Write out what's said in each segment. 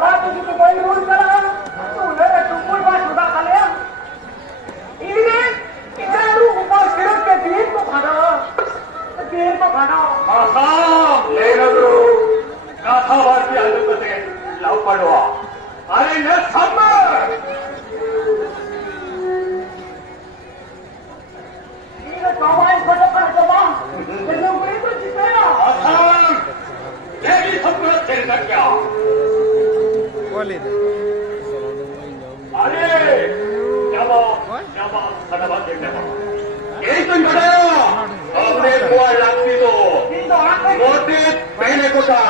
Orang tu juga bayi rul sekarang. Tu leh tumpul bas sudah kalian. Ini kita lu upah sirat ke दिन को खाना. दिन को खाना. हाँ ले लो तो गाथा बार की आलू कते लाओ पड़वा. अरे न summer. ini kawan kau kan coba. Belum begitu kita ya. आसान. ये भी सम्मर चलना क्या? बोले अरे जब खड़ा देखने पा यही तो बताया हमने कुआ लगती तो रोटी पहले को था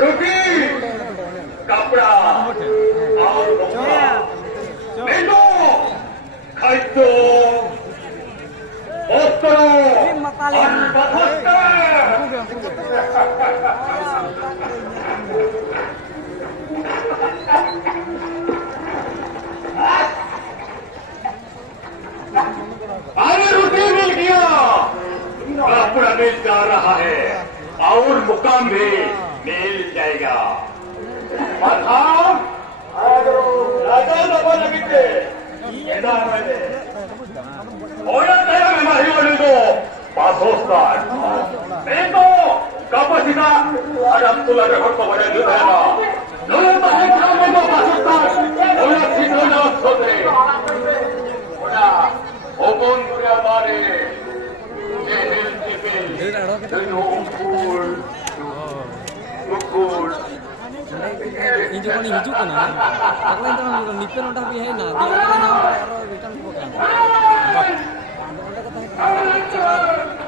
रोटी कपड़ा और मेनू खाइतो वस्त्र अरे रोटी मिल गया कपड़ा मिल जा रहा है और मुकाम भी मिल जाएगा राजा दबा लगे पासोस्तार मैं तो kapasita ada pula rekor kepada kita lalu tak kami mau pasoस्तार oleh sinono sotre udah Open dunia mare, jehel jehel, ukul, ukul. ini juga nih hijuk kan? Aku yang tahu nipen udah biaya na, dia kan orang return program.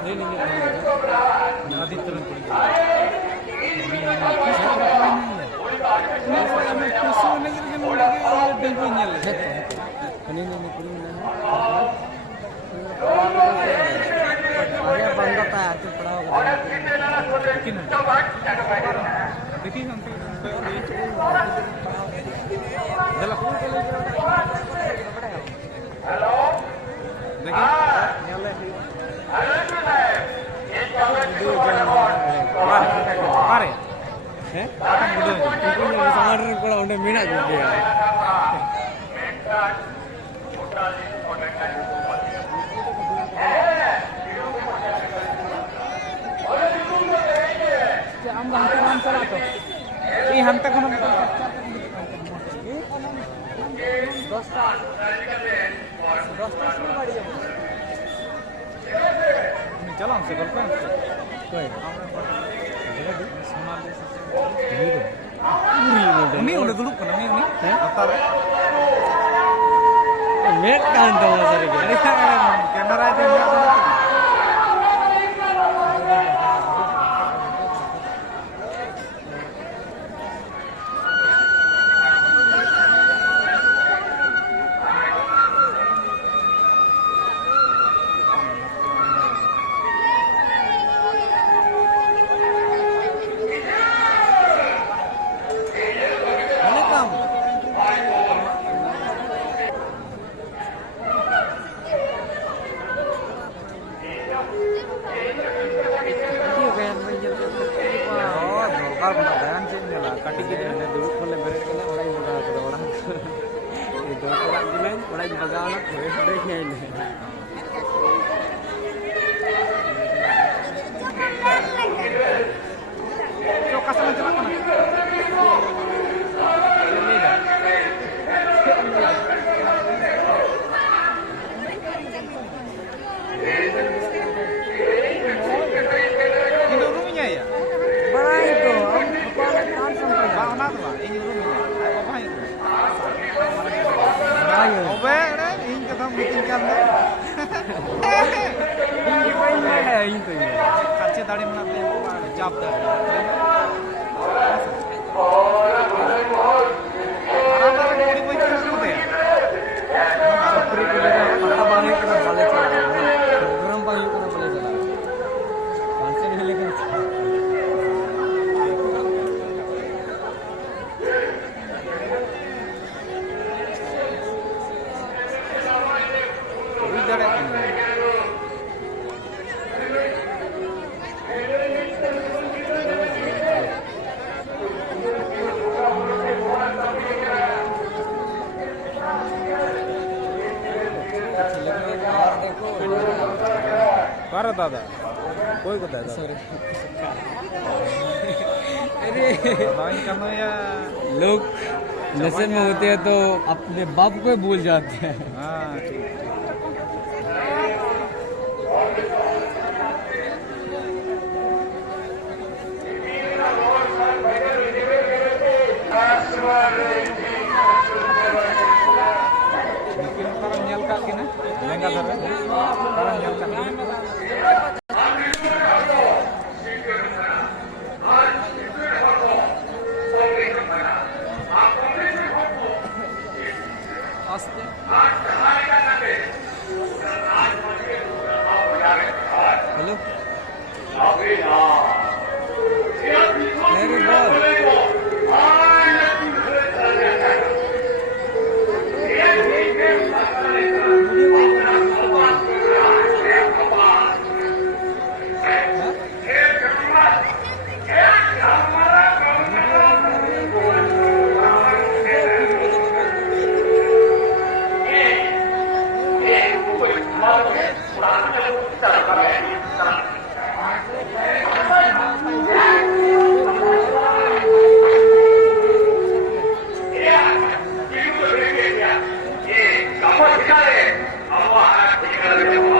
Ini nanti turun turun. अरे बंदा तैयार के पड़ा होगा लेकिन देखिए हम hello अरे हैं संगठन కూడా ఉండే మీనా చూడండి এই হামটা কোন 10টা শুরু বাড়ি যাব তুমি চলো हमसे गल्प কই ini udah dulu kan ini atar net kan tuh sari kamera itu करा दादा कोई को दादा सॉरी अरे दादा या लोग नशे में होते हैं तो अपने बाप को ही भूल जाते हैं। हाँ ठीक parang nyal kak gini lengkap terus parang nyal kak gini hello Kamu tidak ada. Kamu harus tinggal di rumah.